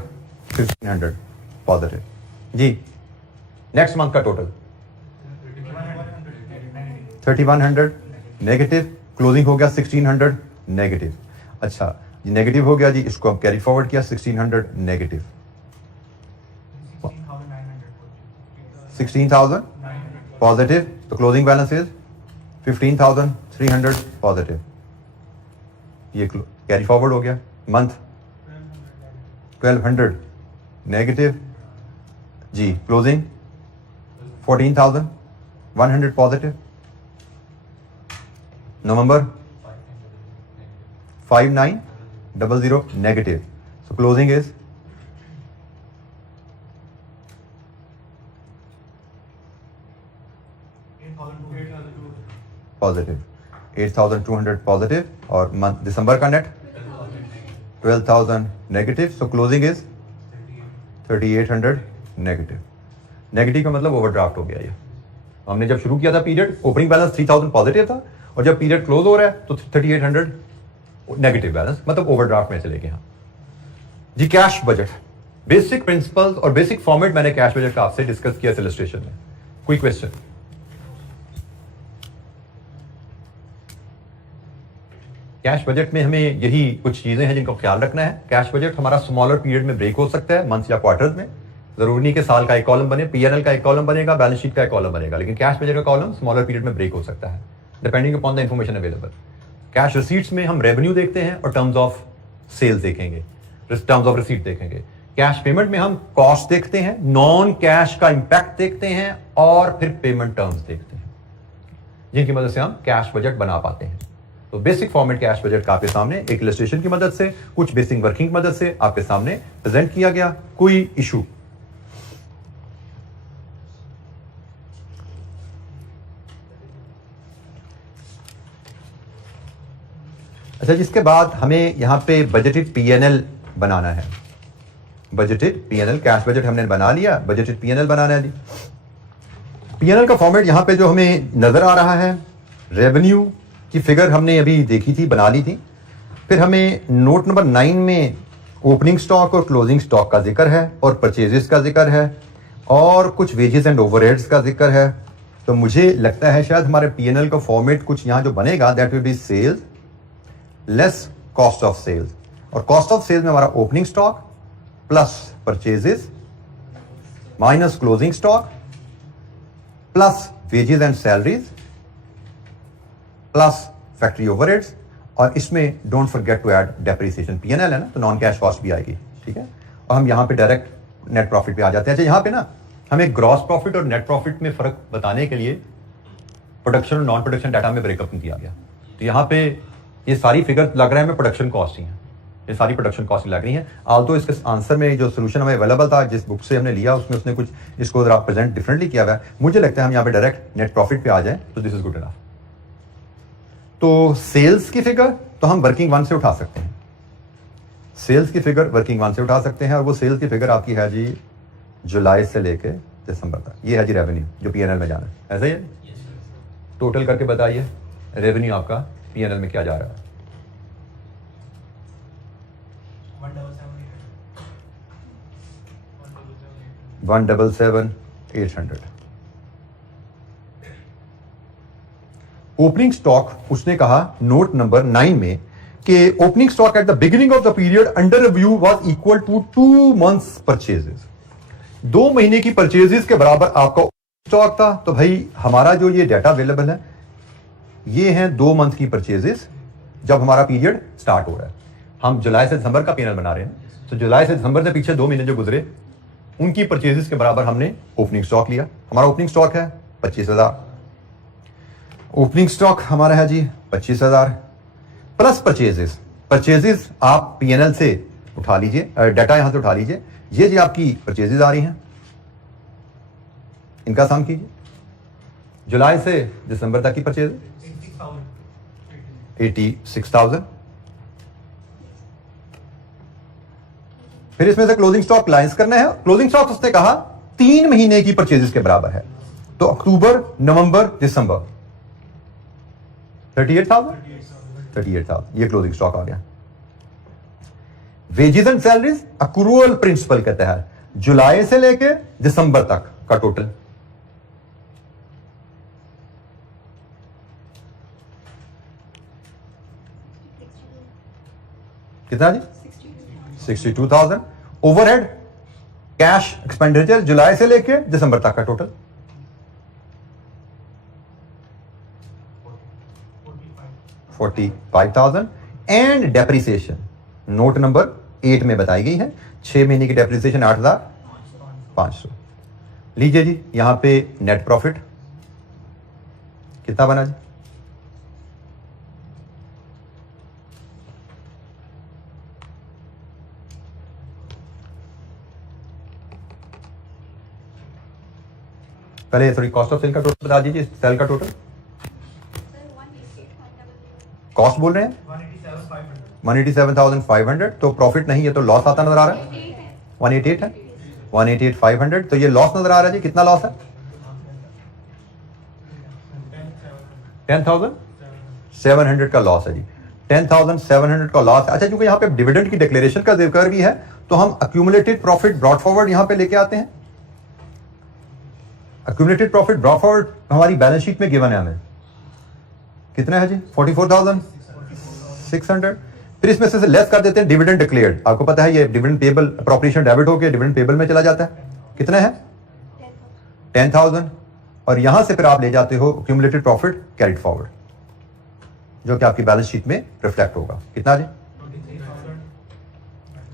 1,500 पॉजिटिव जी। नेक्स्ट मंथ का टोटल 3,100 नेगेटिव, क्लोजिंग हो गया 1,600 नेगेटिव। अच्छा नेगेटिव हो गया जी, इसको हम कैरी फॉरवर्ड किया 1,600 नेगेटिव, 16,000 पॉजिटिव, तो क्लोजिंग बैलेंस इज 15,300 पॉजिटिव, ये कैरी फॉरवर्ड हो गया। Month 1,200 negative ji, closing 14,000 100 positive. November 5900 negative. So closing is positive 8,200 positive और मंथ दिसंबर का net 12,000 negative. So closing is 3,800 negative. Negative का मतलब ओवरड्राफ्ट हो गया ये. हमने जब शुरू किया था पीरियड ओपनिंग बैलेंस 3,000 पॉजिटिव था और जब पीरियड क्लोज हो रहा है तो 3,800 नेगेटिव बैलेंस, मतलब ओवरड्राफ्ट में चले गए हम जी. कैश बजट बेसिक प्रिंसिपल्स और बेसिक फॉर्मेट मैंने कैश बजट का आपसे डिस्कस किया इलस्ट्रेशन में. कोई क्वेश्चन? कैश बजट में हमें यही कुछ चीजें हैं जिनका ख्याल रखना है. कैश बजट हमारा स्मॉलर पीरियड में ब्रेक हो सकता है, मंथ्स या क्वार्टर्स में. जरूरी नहीं कि साल का एक कॉलम बने, पीएनएल का एक कॉलम बनेगा, बैलेंस शीट का एक कॉलम बनेगा, लेकिन कैश बजट का कॉलम स्मॉलर पीरियड में ब्रेक हो सकता है depending upon the information available. Cash receipts में हम रेवेन्यू देखते हैं और टर्म्स ऑफ सेल्स देखेंगे, टर्म्स ऑफ रिसीट देखेंगे. कैश पेमेंट में हम कॉस्ट देखते हैं, नॉन कैश का इंपैक्ट देखते हैं और फिर पेमेंट टर्म्स देखते हैं, जिनकी मदद से हम कैश बजट बना पाते हैं. तो बेसिक फॉर्मेट कैश बजट का आपके सामने एक इलस्ट्रेशन की मदद से, कुछ बेसिक वर्किंग की मदद से आपके सामने प्रेजेंट किया गया. कोई इशू? अच्छा, जिसके बाद हमें यहां पे बजटेड पीएनएल बनाना है. बजटेड पीएनएल, कैश बजट हमने बना लिया, बजटेड पीएनएल बनाना है जी. पीएनएल का फॉर्मेट यहां पे जो हमें नजर आ रहा है, रेवेन्यू की फिगर हमने अभी देखी थी, बना ली थी. फिर हमें नोट नंबर 9 में ओपनिंग स्टॉक और क्लोजिंग स्टॉक का जिक्र है और परचेजेस का जिक्र है और कुछ वेजेस एंड ओवरहेड्स का जिक्र है. तो मुझे लगता है शायद हमारे पीएनएल का फॉर्मेट कुछ यहां जो बनेगा that will be sales less cost of sales. और कॉस्ट ऑफ सेल्स में हमारा opening stock plus purchases minus closing stock plus wages and salaries plus factory overheads, और इसमें don't forget to add depreciation. PNL है ना, तो non cash cost भी आएगी. ठीक है, और हम यहां पे डायरेक्ट नेट प्रॉफिट पे आ जाते हैं. अच्छा, यहां पे ना हमें ग्रॉस प्रॉफिट और नेट प्रॉफिट में फर्क बताने के लिए प्रोडक्शन और नॉन प्रोडक्शन डाटा में ब्रेकअप किया गया. तो यहां पे ये सारी फिगर लग रहा है हमें प्रोडक्शन कॉस्ट ही है, ये सारी प्रोडक्शन कॉस्ट लग रही है. आल्दो इसके आंसर में जो सोल्यूशन हमें अवेलेबल था, जिस बुक से हमने लिया, उसमें उसने कुछ इसको जरा प्रेजेंट डिफरेंटली किया हुआ है. मुझे लगता है हम यहाँ पे डायरेक्ट नेट प्रॉफिट पे आ जाए तो दिस इज गुड इनफ. तो सेल्स की फिगर तो हम वर्किंग वन से उठा सकते हैं, सेल्स की फिगर वर्किंग वन से उठा सकते हैं, और वो सेल्स की फिगर आपकी है जी जुलाई से लेके दिसंबर तक. ये है जी रेवेन्यू जो पीएनएल में जाना है. ऐसा ही है, टोटल करके बताइए रेवेन्यू आपका पीएनएल में क्या जा रहा है. 177,800. ओपनिंग स्टॉक उसने कहा नोट नंबर 9 में कि opening stock at the beginning of the period under review was equal to 2 months purchases. 2 महीने की परचेजेस के बराबर आपका स्टॉक था. तो भाई हमारा जो ये डाटा अवेलेबल है ये हैं 2 मंथ की परचेजेस जब हमारा पीरियड स्टार्ट हो रहा है. हम जुलाई से दिसंबर का पीएनएल बना रहे हैं, तो जुलाई से दिसंबर से पीछे 2 महीने जो गुजरे उनकी परचेजेस के बराबर हमने ओपनिंग स्टॉक लिया. हमारा ओपनिंग स्टॉक है 25,000. ओपनिंग स्टॉक हमारा है जी 25,000 प्लस परचेजेस. परचेजेस आप पीएनएल से उठा लीजिए, डाटा यहां से उठा लीजिए. ये जी आपकी परचेजेस आ रही हैं, इनका सम कीजिए. जुलाई से दिसंबर तक की परचेज 86,000. फिर इसमें से क्लोजिंग स्टॉक लाइंस करना है. क्लोजिंग स्टॉक उसने कहा 3 महीने की परचेजेस के बराबर है, तो अक्टूबर नवंबर दिसंबर 38,000 ये क्लोजिंग स्टॉक आ गया. Wages and salaries accrual principal के तहत जुलाई से लेके दिसंबर तक का टोटल. कितना जी 62,000. ओवरहेड कैश एक्सपेंडिचर जुलाई से लेके दिसंबर तक का total 45,000. And depreciation note number 8 में बताई गई है 6 महीने की डेप्रिसिएशन 8,500. लीजिए जी यहां पे नेट प्रॉफिट कितना बना जी? पहले थोड़ी कॉस्ट ऑफ सेल का टोटल बता दीजिए, सेल का टोटल कॉस्ट बोल रहे हैं 187,500, तो प्रॉफिट नहीं है तो लॉस आता नजर आ रहा है 188 है 188,500, तो ये लॉस नजर आ रहा है जी। कितना लॉस है? 10,700 का लॉस है जी। 10,700 का लॉस है। अच्छा, क्योंकि यहाँ पे डिविडेंड की डिक्लेरेशन का जिक्र भी है तो हम अक्यूमुलेटेड प्रॉफिट ब्रॉट फॉरवर्ड यहाँ पे लेके आते हैं। अक्यूमुलेटेड प्रॉफिट ब्रॉट फॉरवर्ड हमारी बैलेंस शीट में गिवन है हमें, कितना है जी? 44,600। फिर इसमें से लेस कर देते हैं डिविडेंड डिक्लेयर्ड। आपको पता है ये डिविडेंड पेबल अप्रोप्रिएशन डेबिट होकर डिविडेंड पेबल में चला जाता है। कितना है? 10,000। और यहां से फिर आप ले जाते हो अक्यूमुलेटेड प्रॉफिट कैरिड फॉरवर्ड, जो कि आपकी बैलेंस शीट में रिफ्लेक्ट होगा। कितना जी?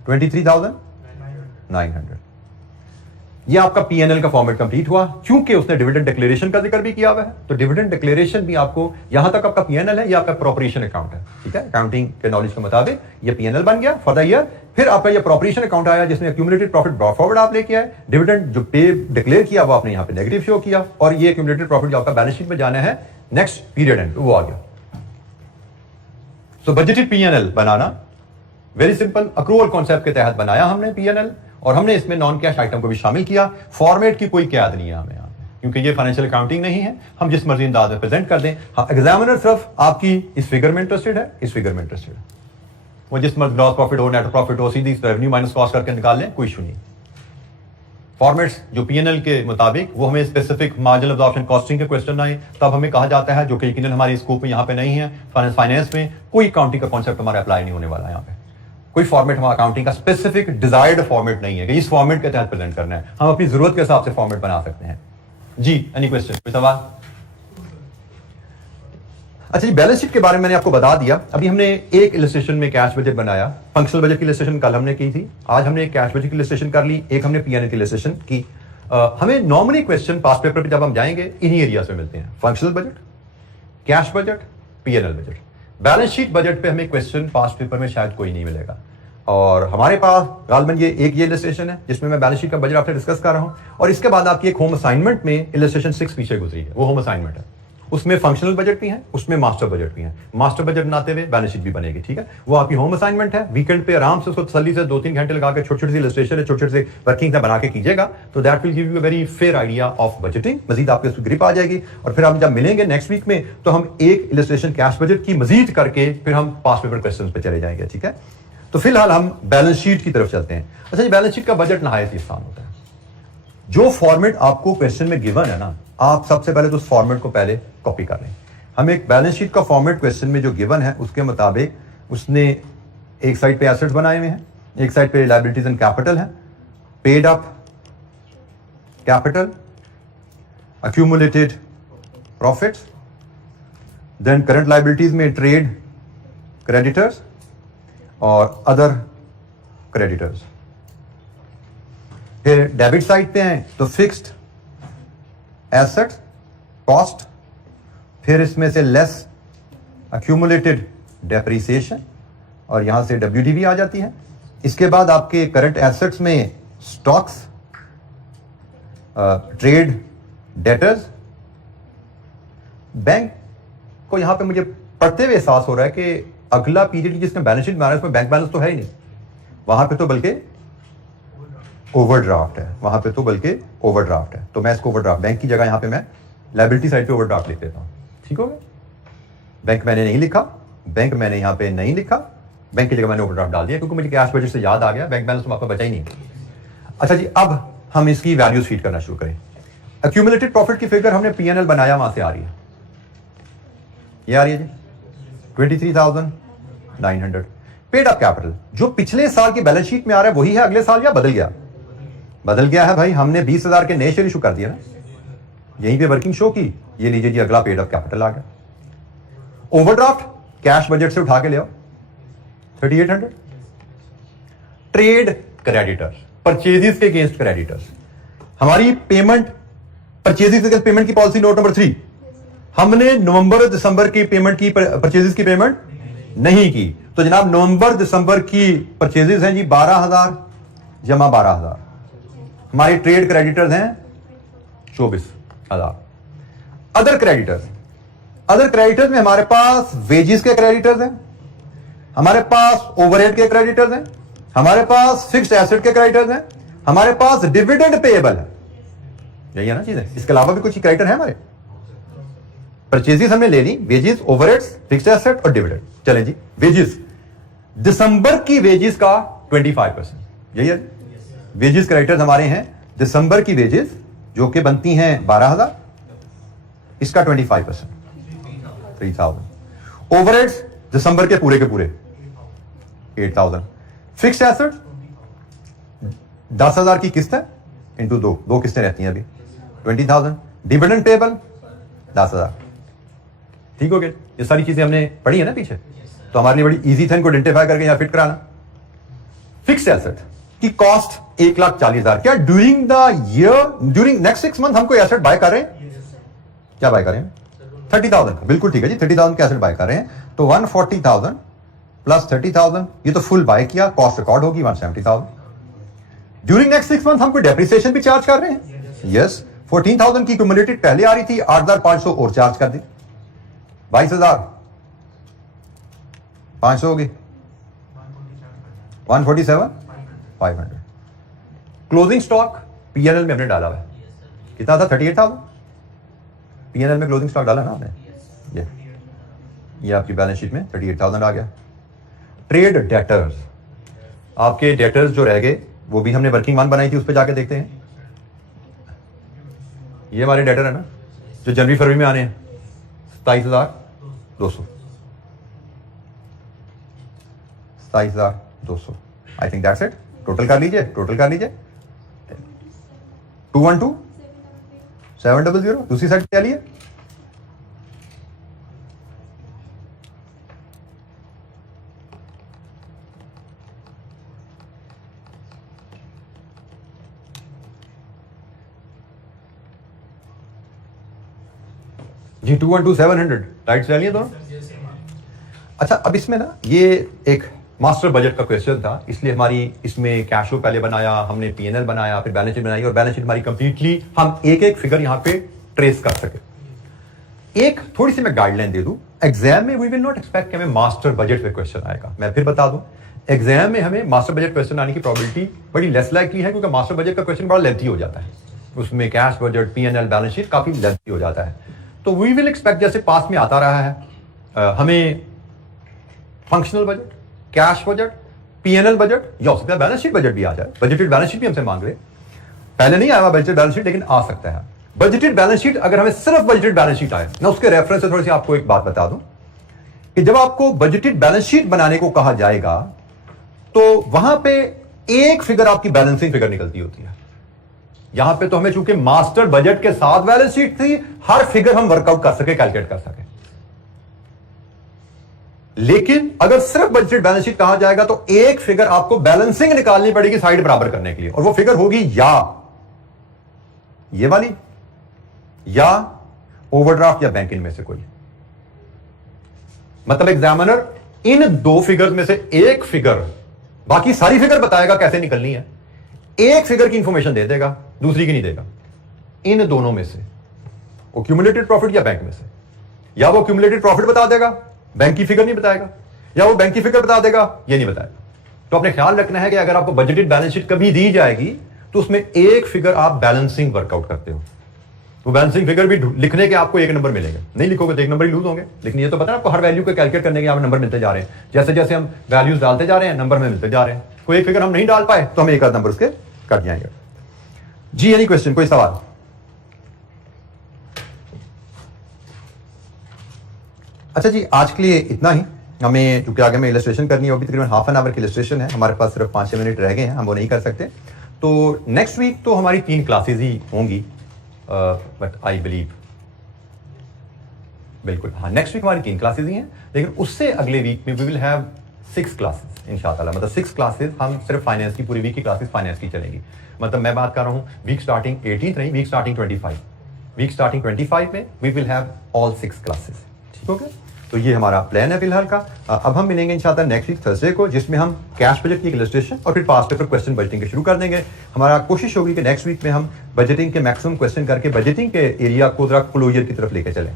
23,900। ये आपका पीएनएल का फॉर्मेट कंप्लीट हुआ। क्योंकि उसने डिविडेंड डिक्लेरेशन का जिक्र भी किया हुआ है, तो डिविडेंड डिक्लेरेशन भी आपको, यहां तक आपका पीएनएल है, ये आपका अप्रोप्रिएशन अकाउंट है, ठीक है। अकाउंटिंग के नॉलेज के मुताबिक ये पीएनएल बन गया फॉर द ईयर। फिर आपका ये अप्रोप्रिएशन अकाउंट आया जिसमें अक्यूमुलेटेड प्रॉफिट ब्रॉट फॉरवर्ड आप लेके आए, डिविडेंड जो पे डिक्लेयर किया वो आपने यहां पे नेगेटिव शो किया, और ये अक्यूमुलेटेड प्रॉफिट जो आपका बैलेंस शीट में जाना है नेक्स्ट पीरियड एंड, वो आ गया। सो बजटेड पीएनएल बनाना वेरी सिंपल, अक्रूवल कॉन्सेप्ट के तहत बनाया हमने पीएनएल, और हमने इसमें नॉन कैश आइटम को भी शामिल किया। फॉर्मेट की कोई कैद नहीं है हमें यहाँ पे, क्योंकि ये फाइनेंशियल अकाउंटिंग नहीं है, हम जिस मर्जी अंदाज में प्रेजेंट कर दें। हाँ, एग्जामिनर सिर्फ आपकी इस फिगर में इंटरेस्टेड है, इस फिगर में इंटरेस्टेड है, वो जिस मर्ज ग्रॉस प्रॉफिट हो, नेट प्रॉफिट हो, सीधी रेवेन्यू माइनस कॉस्ट करके निकाल लें, कोई इशू नहीं। फॉर्मेट्स जो पीएनएल के मुताबिक, वो हमें स्पेसिफिक मार्जिनल अब्जॉर्प्शन कॉस्टिंग के क्वेश्चन आए तब हमें कहा जाता है, जो कि यकीनन हमारे स्कोप में यहाँ पे नहीं है। फाइनेंस में कोई अकाउंटिंग का कॉन्सेप्ट हमारा अप्लाई नहीं होने वाला यहाँ पे, कोई फॉर्मेट हमारा अकाउंटिंग का स्पेसिफिक डिजायर्ड फॉर्मेट नहीं है कि इस फॉर्मेट के तहत प्रेजेंट करना है। हम अपनी जरूरत के हिसाब से फॉर्मेट बना सकते हैं जी। एनी क्वेश्चन, कोई सवाल? अच्छा जी, बैलेंस शीट के बारे में मैंने आपको बता दिया। अभी हमने एक इलस्ट्रेशन में कैश बजट बनाया, फंक्शनल बजट की इलस्ट्रेशन कल हमने की थी, आज हमने एक कैश बजट की इलस्ट्रेशन कर ली, एक हमने पीएनएल की इलस्ट्रेशन की। हमें नॉर्मली क्वेश्चन पास पेपर पे जब हम जाएंगे इन्हीं एरियाज में मिलते हैं, functional budget, cash budget, PNL budget. Balance sheet budget पे हमें क्वेश्चन पास पेपर में शायद कोई नहीं मिलेगा, और हमारे पास गालबन ये एक ये इलस्ट्रेशन है जिसमें मैं बैलेंस शीट का बजट आपसे डिस्कस कर रहा हूं, और इसके बाद आपकी एक होम असाइनमेंट में इलस्ट्रेशन 6 पीछे गुजरी है, वो होम असाइनमेंट है। उसमें फंक्शनल बजट भी है, उसमें मास्टर बजट भी है। मास्टर बजट बनाते हुए बैलेंस शीट भी बनेगी, ठीक है। वो आपकी होम असाइनमेंट है, वीकेंड पे आराम से उसको तसल्ली से 2-3 घंटे लगा के छोटी छोटी सी इलस्ट्रेशन है, छोटे छोटे से वर्किंग बना के कीजिएगा, तो that will give you a very fair idea of budgeting. मजीद आपको इसकी ग्रिप आ जाएगी, और फिर हम जब मिलेंगे नेक्स्ट वीक में तो हम एक इलस्ट्रेशन कैश बजट की मजीद करके फिर हम पास पेपर क्वेश्चन पे चले जाएंगे, ठीक है। तो फिलहाल हम बैलेंस शीट की तरफ चलते हैं। अच्छा जी, बैलेंस शीट का बजट नहायत ही आसान होता है। जो फॉर्मेट आपको क्वेश्चन में गिवन है ना, आप सबसे पहले तो उस फॉर्मेट को पहले कॉपी कर लें। हम एक बैलेंस शीट का फॉर्मेट क्वेश्चन में जो गिवन है उसके मुताबिक उसने एक साइड पे एसेट्स बनाए हुए हैं, एक साइड पे लायबिलिटीज एंड कैपिटल है, paid up capital, accumulated profits, then current liabilities में ट्रेड क्रेडिटर्स और अदर क्रेडिटर्स। फिर डेबिट साइड पे हैं तो फिक्स्ड एसेट्स, कॉस्ट, फिर इसमें से लेस अक्यूमुलेटेड डेप्रिसिएशन, और यहां से WDV आ जाती है। इसके बाद आपके करंट एसेट्स में स्टॉक्स, ट्रेड डेटर्स। बैंक को यहां पे मुझे पढ़ते हुए एहसास हो रहा है कि अगला पीरियड जिसमें बैलेंस शीट बना है उसमें बैंक बैलेंस तो है ही नहीं, वहां पे तो बल्कि ओवरड्राफ्ट है, वहां पे तो बल्कि ओवरड्राफ्ट है। तो मैं इसको ओवरड्राफ्ट, बैंक की जगह यहां पे मैं लायबिलिटी साइड पे ओवरड्राफ्ट लिख देता हूं, ठीक हो गया। बैंक मैंने नहीं लिखा, बैंक मैंने यहां पे नहीं लिखा, बैंक की जगह मैंने ओवरड्राफ्ट डाल दिया, क्योंकि मुझे कैश बजट से याद आ गया बैंक बैलेंस तो आपका बचा ही नहीं। अच्छा जी, अब हम इसकी वैल्यूज फीड करना शुरू करें। अक्यूमुलेटेड प्रॉफिट की फिगर हमने पीएनएल बनाया, वहां से आ रही है, ये आ रही है जी 23,900। पेड अप कैपिटल जो पिछले साल की बैलेंस शीट में आ रहा है वही है अगले साल, या बदल गया? बदल गया है भाई, हमने 20,000 के नए शेयर इशू कर दिया ना, यहीं पे वर्किंग शो की। ये लीजिए जी, अगला पेड अप कैपिटल आ गया। ओवरड्राफ्ट कैश बजट से उठा के ले आओ 3,800। ट्रेड क्रेडिटर्स, परचेजेस के अगेंस्ट क्रेडिटर्स। हमारी पेमेंट, परचेजेस के अगेंस्ट पेमेंट की पॉलिसी नोट नंबर 3, हमने नवंबर और दिसंबर की पेमेंट की, परचेजेस की पेमेंट नहीं की। तो जनाब नवंबर दिसंबर की परचेजेस हैं जी 12,000 जमा 12,000। हमारी ट्रेड क्रेडिटर्स हैं 24,000। अदर क्रेडिटर्स में हमारे पास वेजेस के क्रेडिटर्स हैं, हमारे पास ओवरहेड के क्रेडिटर्स हैं, हमारे पास फिक्स्ड एसेट के क्रेडिटर्स हैं, हमारे पास डिविडेंड पेएबल है। यही है ना चीजें, इसके अलावा भी कुछ क्रेडिटर है हमारे। परचेजेस हमने ले ली, वेजेस, ओवरहेड्स, फिक्स्ड एसेट और डिविडेंड। चलें जी, वेजेस, दिसंबर की वेजेस का 25%, यही है। वेजेस क्रेडिटर्स हमारे हैं दिसंबर की वेजेस जो कि बनती हैं 12,000, इसका 25%, 3,000। ओवरहेड्स दिसंबर के पूरे 8,000। फिक्स्ड एसेट 10,000 की किस्त है इंटू दो किस्तें रहती हैं अभी, 20,000। Dividend payable 10,000। ठीक हो गया, ये सारी चीजें हमने पढ़ी है ना पीछे, तो हमारे लिए बड़ी इजी था इनको आइडेंटिफाई करके या फिट कराना। फिक्स्ड एसेट की कॉस्ट 1,40,000। क्या during the year, during next 6 month हम कोई एसेट बाय कर रहे हैं? क्या बाय कर रहे हैं? 30,000 का, बिल्कुल ठीक है जी, 30,000 के एसेट बाय कर रहे हैं। तो 140,000 प्लस 30,000, ये तो फुल बाय किया, कॉस्ट रिकॉर्ड होगी 170,000। ड्यूरिंग नेक्स्ट 6 मंथ हम कोई डेप्रिसिएशन भी चार्ज कर रहे हैं? यस। 14,000 की क्यूमुलेटेड पहले आ रही थी, 8,500 और चार्ज कर दी, 22,500 होगी, 147,500। क्लोजिंग स्टॉक पीएनएल में हमने डाला हुआ है, कितना था? 38,000। पीएनएल में क्लोजिंग स्टॉक डाला ना आपने, ये आपकी बैलेंस शीट में 38,000 आ गया। ट्रेड डेटर्स, आपके डेटर्स जो रह गए वो भी हमने वर्किंग वन बनाई थी, उस पर जाके देखते हैं। ये हमारे डेटर है ना जो जनवरी फरवरी में आने हैं, 27,200, 27,200। I think that's it. Total कर लीजिए 212,700। दूसरी साइड क्या लिए? जी 212,700 राइट से लिए दोनों। अच्छा, अब इसमें ना ये एक मास्टर बजट का क्वेश्चन था, इसलिए हमारी इसमें कैश फ्लो पहले बनाया हमने, पीएनएल बनाया, फिर बैलेंस शीट बनाई, और बैलेंस शीट हमारी कंप्लीटली हम एक फिगर यहां पे ट्रेस कर सके। एक थोड़ी सी मैं गाइडलाइन दे दूं, एग्जाम में वी विल नॉट एक्सपेक्ट कि हमें मास्टर बजट पे क्वेश्चन आएगा। मैं फिर बता दूं, एग्जाम में हमें मास्टर बजट क्वेश्चन आने की प्रोबेबिलिटी बड़ी लेस लाइकली है, क्योंकि मास्टर बजट का क्वेश्चन बड़ा लेंथी हो जाता है, उसमें cash budget, PNL, balance sheet काफी लेंथी हो जाता है। तो वी विल एक्सपेक्ट, जैसे पास में आता रहा है, हमें functional budget, cash budget, PNL budget या उसके बाद बैलेंस शीट बजट भी आ जाए। बजटेड बैलेंस शीट भी हमसे मांग रहे, पहले नहीं आया बजटेड बैलेंस शीट, लेकिन आ सकता है बजटेड बैलेंस शीट। अगर हमें सिर्फ बजटेड बैलेंस शीट आए, मैं उसके रेफरेंस से थोड़ी सी आपको एक बात बता दूं कि जब आपको बजटेड बैलेंस शीट बनाने को कहा जाएगा तो वहां पे एक फिगर आपकी बैलेंसिंग फिगर निकलती होती है। यहां पे तो हमें चूंकि मास्टर बजट के साथ बैलेंस शीट थी, हर फिगर हम वर्कआउट कर सके, कैलकुलेट कर सके। लेकिन अगर सिर्फ बजटेड बैलेंस शीट कहा जाएगा तो एक फिगर आपको बैलेंसिंग निकालनी पड़ेगी साइड बराबर करने के लिए, और वो फिगर होगी या ये वाली या ओवरड्राफ्ट या बैंक इनमें से कोई। मतलब एग्जामिनर इन दो फिगर्स में से एक फिगर, बाकी सारी फिगर बताएगा कैसे निकलनी है, एक फिगर की इंफॉर्मेशन दे देगा, दूसरी की नहीं देगा। इन दोनों में से वो क्यूमुलेटेड प्रॉफिट या बैंक में से, या वो क्यूमुलेटेड प्रॉफिट बता देगा, बैंक की फिगर नहीं बताएगा, या वो बैंक की फिगर बता देगा, ये नहीं बताएगा। तो अपने ख्याल रखना है कि अगर आपको बजटेड बैलेंस शीट कभी दी जाएगी तो उसमें एक फिगर आप बैलेंसिंग वर्कआउट करते हो, तो बैलेंसिंग फिगर भी लिखने के आपको 1 नंबर मिलेगा। नहीं लिखोगे तो 1 नंबर ही लूज होंगे। लेकिन ये तो पता है आपको, हर वैल्यू को कैलकुलेट करने के यहाँ नंबर मिलते जा रहे हैं। जैसे जैसे हम वैल्यूज डालते जा रहे हैं, नंबर में मिलते जा रहे हैं। कोई एक फिगर हम नहीं डाल पाए तो हमें एक आध नंबर उसके कट जाएंगे। जी एनी क्वेश्चन, कोई सवाल? अच्छा जी, आज के लिए इतना ही। हमें चूंकि आगे में इलस्ट्रेशन करनी होगी, तकरीबन हाफ एन आवर की इलस्ट्रेशन है, हमारे पास सिर्फ 5-6 मिनट रह गए हैं, हम वो नहीं कर सकते। तो नेक्स्ट वीक तो हमारी 3 क्लासेज ही होंगी, बट आई बिलीव, बिल्कुल हाँ, नेक्स्ट वीक हमारी 3 क्लासेज ही हैं। लेकिन उससे अगले वीक में वी विल हैव 6 क्लासेज इंशाअल्लाह। मतलब 6 क्लासेज हम सिर्फ फाइनेंस की, पूरी वीक की क्लासेज फाइनेंस की चलेंगी। मतलब मैं बात कर रहा हूँ वीक स्टार्टिंग 18th नहीं, वीक स्टार्टिंग 25। वीक स्टार्टिंग 25 में we will have all 6 classes. ठीक हो गया? तो ये हमारा प्लान है फिलहाल का। अब हम मिलेंगे इंशाल्लाह नेक्स्ट वीक थर्सडे को, जिसमें हम कैश बजट की इलस्ट्रेशन और फिर पास्ट पेपर क्वेश्चन बजटिंग के शुरू कर देंगे। हमारा कोशिश होगी कि नेक्स्ट वीक में हम बजटिंग के मैक्सिमम क्वेश्चन करके बजटिंग के एरिया को जरा क्लोजर की तरफ लेके चलें।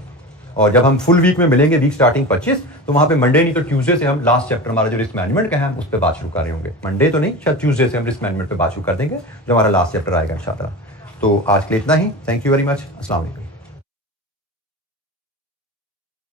और जब हम फुल वीक में मिलेंगे वीक स्टार्टिंग 25, तो वहां पे मंडे नहीं तो ट्यूसडे से हम लास्ट चैप्टर हमारा जो रिस्क मैनेजमेंट का है हम उस पर बात शुरू कर रहे होंगे। मंडे तो नहीं, शायद ट्यूसडे से हम रिस्क मैनेजमेंट पे बात शुरू कर देंगे, जो हमारा लास्ट चैप्टर आएगा इंशाल्लाह। तो आज के लिए इतना ही। Thank you very much. अस्सलाम वालेकुम।